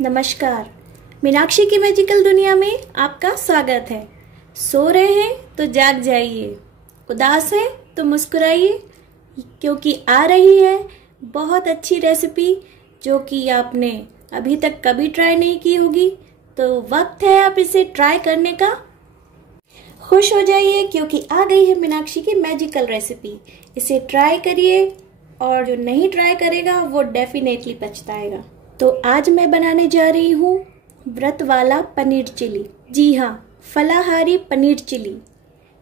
नमस्कार। मीनाक्षी की मैजिकल दुनिया में आपका स्वागत है। सो रहे हैं तो जाग जाइए, उदास हैं तो मुस्कुराइए, क्योंकि आ रही है बहुत अच्छी रेसिपी जो कि आपने अभी तक कभी ट्राई नहीं की होगी। तो वक्त है आप इसे ट्राई करने का। खुश हो जाइए क्योंकि आ गई है मीनाक्षी की मैजिकल रेसिपी। इसे ट्राई करिए और जो नहीं ट्राई करेगा वो डेफिनेटली पछताएगा। तो आज मैं बनाने जा रही हूँ व्रत वाला पनीर चिली। जी हाँ, फलाहारी पनीर चिली।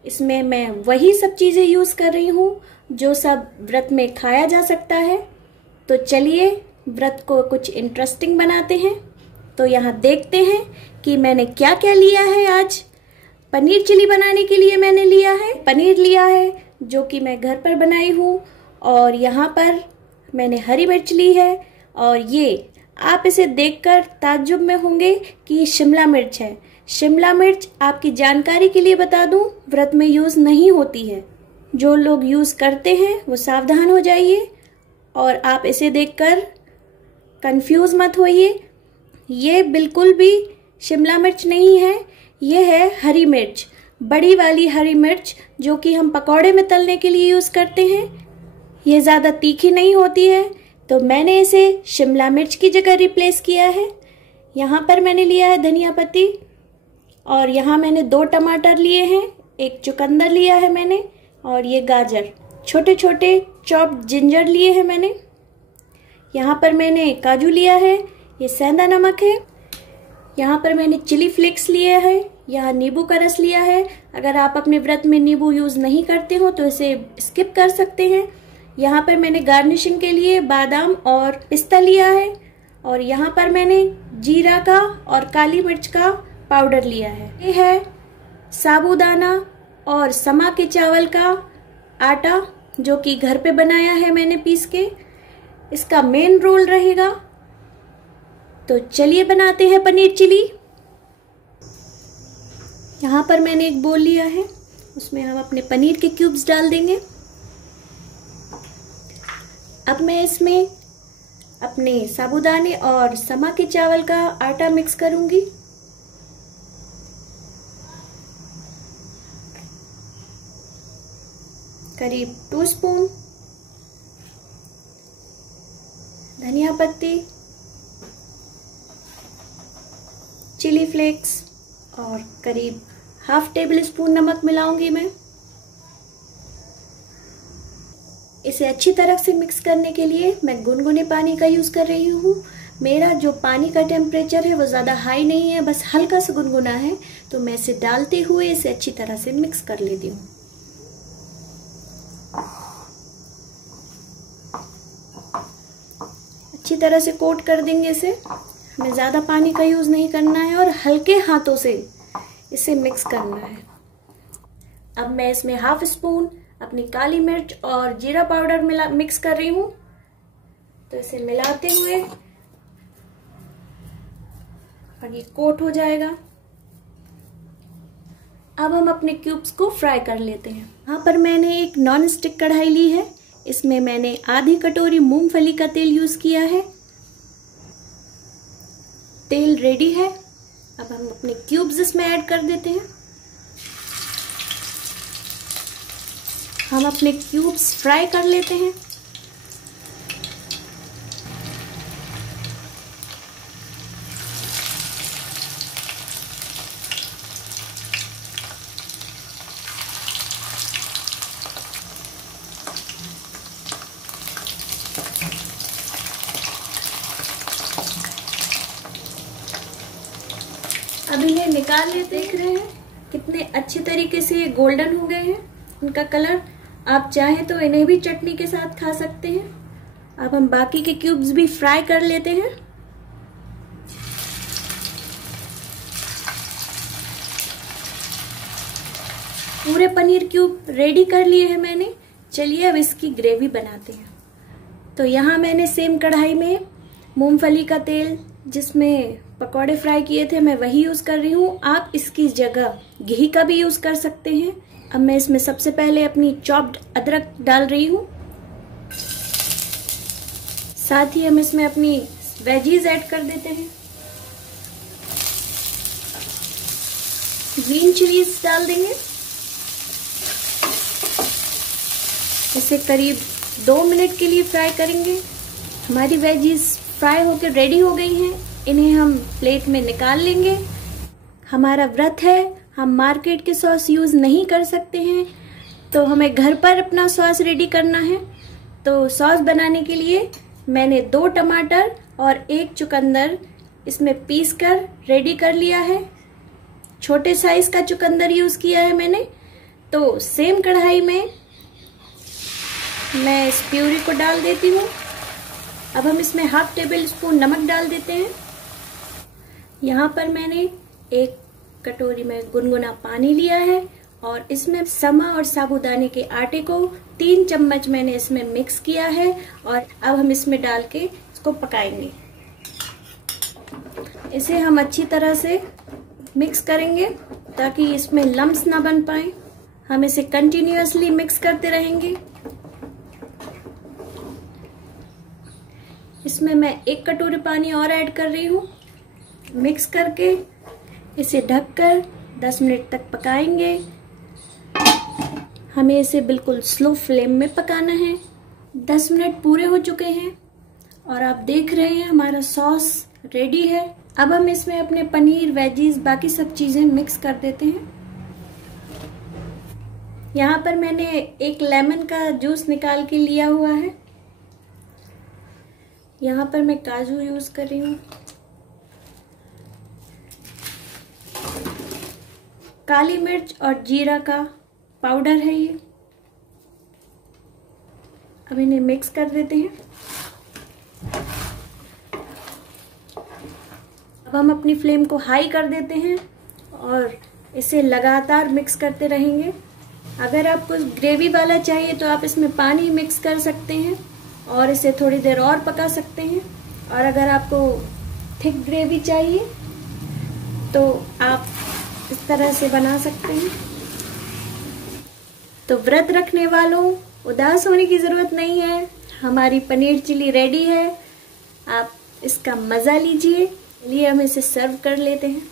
इसमें मैं वही सब चीज़ें यूज़ कर रही हूँ जो सब व्रत में खाया जा सकता है। तो चलिए व्रत को कुछ इंटरेस्टिंग बनाते हैं। तो यहाँ देखते हैं कि मैंने क्या क्या लिया है। आज पनीर चिली बनाने के लिए मैंने लिया है पनीर लिया है जो कि मैं घर पर बनाई हूँ, और यहाँ पर मैंने हरी मिर्च ली है, और ये आप इसे देखकर ताज्जुब में होंगे कि ये शिमला मिर्च है। शिमला मिर्च आपकी जानकारी के लिए बता दूं, व्रत में यूज़ नहीं होती है। जो लोग यूज़ करते हैं वो सावधान हो जाइए और आप इसे देखकर कंफ्यूज मत होइए। ये बिल्कुल भी शिमला मिर्च नहीं है, ये है हरी मिर्च, बड़ी वाली हरी मिर्च जो कि हम पकौड़े में तलने के लिए यूज़ करते हैं। ये ज़्यादा तीखी नहीं होती है, तो मैंने इसे शिमला मिर्च की जगह रिप्लेस किया है। यहाँ पर मैंने लिया है धनिया पत्ती, और यहाँ मैंने 2 टमाटर लिए हैं, एक चुकंदर लिया है मैंने, और ये गाजर, छोटे छोटे चॉप्ड जिंजर लिए हैं मैंने। यहाँ पर मैंने काजू लिया है, ये सेंधा नमक है। यहाँ पर मैंने चिली फ्लेक्स लिया है, यहाँ नींबू का रस लिया है। अगर आप अपने व्रत में नींबू यूज़ नहीं करते हो तो इसे स्किप कर सकते हैं। यहाँ पर मैंने गार्निशिंग के लिए बादाम और पिस्ता लिया है, और यहाँ पर मैंने जीरा का और काली मिर्च का पाउडर लिया है। ये है साबूदाना और समा के चावल का आटा जो कि घर पे बनाया है मैंने पीस के। इसका मेन रोल रहेगा। तो चलिए बनाते हैं पनीर चिली। यहाँ पर मैंने एक बोल लिया है, उसमें हम अपने पनीर के क्यूब्स डाल देंगे। अब मैं इसमें अपने साबूदाने और समा के चावल का आटा मिक्स करूंगी। करीब 2 स्पून धनिया पत्ती, चिली फ्लेक्स और करीब ½ टेबल स्पून नमक मिलाऊंगी मैं। इसे अच्छी तरह से मिक्स करने के लिए मैं गुनगुने पानी का यूज़ कर रही हूँ। मेरा जो पानी का टेम्परेचर है वो ज़्यादा हाई नहीं है, बस हल्का सा गुनगुना है। तो मैं इसे डालते हुए इसे अच्छी तरह से मिक्स कर लेती हूँ। अच्छी तरह से कोट कर देंगे इसे। हमें ज़्यादा पानी का यूज़ नहीं करना है और हल्के हाथों से इसे मिक्स करना है। अब मैं इसमें ½ स्पून अपनी काली मिर्च और जीरा पाउडर मिक्स कर रही हूँ। तो इसे मिलाते हुए और ये कोट हो जाएगा। अब हम अपने क्यूब्स को फ्राई कर लेते हैं। यहाँ पर मैंने एक नॉन स्टिक कढ़ाई ली है, इसमें मैंने आधी कटोरी मूंगफली का तेल यूज किया है। तेल रेडी है। अब हम अपने क्यूब्स इसमें ऐड कर देते हैं। हम अपने क्यूब्स फ्राई कर लेते हैं। अब इन्हें निकाल ले, देख रहे हैं कितने अच्छे तरीके से गोल्डन हो गए हैं इनका कलर। आप चाहें तो इन्हें भी चटनी के साथ खा सकते हैं। अब हम बाकी के क्यूब्स भी फ्राई कर लेते हैं। पूरे पनीर क्यूब रेडी कर लिए हैं मैंने। चलिए अब इसकी ग्रेवी बनाते हैं। तो यहाँ मैंने सेम कढ़ाई में मूंगफली का तेल जिसमें पकौड़े फ्राई किए थे मैं वही यूज कर रही हूँ। आप इसकी जगह घी का भी यूज कर सकते हैं। अब मैं इसमें सबसे पहले अपनी चॉप्ड अदरक डाल रही हूँ। साथ ही हम इसमें अपनी वेजीज ऐड कर देते हैं। ग्रीन चिलीज डाल देंगे। इसे करीब 2 मिनट के लिए फ्राई करेंगे। हमारी वेजीज फ्राई होकर रेडी हो गई हैं। इन्हें हम प्लेट में निकाल लेंगे। हमारा व्रत है, हम मार्केट के सॉस यूज़ नहीं कर सकते हैं, तो हमें घर पर अपना सॉस रेडी करना है। तो सॉस बनाने के लिए मैंने 2 टमाटर और 1 चुकंदर इसमें पीस कर रेडी कर लिया है। छोटे साइज का चुकंदर यूज़ किया है मैंने। तो सेम कढ़ाई में मैं इस प्यूरी को डाल देती हूँ। अब हम इसमें 1/2 टेबल स्पून नमक डाल देते हैं। यहाँ पर मैंने 1 कटोरी में गुनगुना पानी लिया है और इसमें समा और साबूदाने के आटे को 3 चम्मच मैंने इसमें मिक्स किया है और अब हम इसमें डाल के इसको पकाएंगे। इसे हम अच्छी तरह से मिक्स करेंगे ताकि इसमें लम्स ना बन पाए। हम इसे कंटिन्यूअसली मिक्स करते रहेंगे। इसमें मैं 1 कटोरी पानी और ऐड कर रही हूँ। मिक्स करके इसे ढककर 10 मिनट तक पकाएंगे। हमें इसे बिल्कुल स्लो फ्लेम में पकाना है। 10 मिनट पूरे हो चुके हैं और आप देख रहे हैं हमारा सॉस रेडी है। अब हम इसमें अपने पनीर, वेजीज, बाकी सब चीज़ें मिक्स कर देते हैं। यहाँ पर मैंने 1 लेमन का जूस निकाल के लिया हुआ है। यहाँ पर मैं काजू यूज़ कर रही हूँ। काली मिर्च और जीरा का पाउडर है ये। अब इन्हें मिक्स कर देते हैं। अब हम अपनी फ्लेम को हाई कर देते हैं और इसे लगातार मिक्स करते रहेंगे। अगर आपको ग्रेवी वाला चाहिए तो आप इसमें पानी मिक्स कर सकते हैं और इसे थोड़ी देर और पका सकते हैं। और अगर आपको थिक ग्रेवी चाहिए तो आप इस तरह से बना सकते हैं। तो व्रत रखने वालों, उदास होने की ज़रूरत नहीं है। हमारी पनीर चिली रेडी है। आप इसका मज़ा लीजिए। चलिए हम इसे सर्व कर लेते हैं।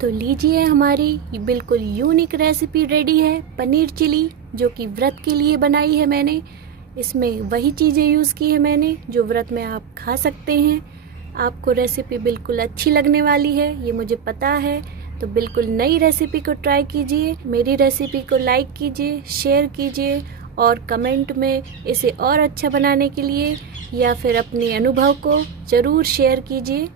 तो लीजिए, हमारी ये बिल्कुल यूनिक रेसिपी रेडी है, पनीर चिली, जो कि व्रत के लिए बनाई है मैंने। इसमें वही चीज़ें यूज़ की है मैंने जो व्रत में आप खा सकते हैं। आपको रेसिपी बिल्कुल अच्छी लगने वाली है, ये मुझे पता है। तो बिल्कुल नई रेसिपी को ट्राई कीजिए। मेरी रेसिपी को लाइक कीजिए, शेयर कीजिए और कमेंट में इसे और अच्छा बनाने के लिए या फिर अपने अनुभव को ज़रूर शेयर कीजिए।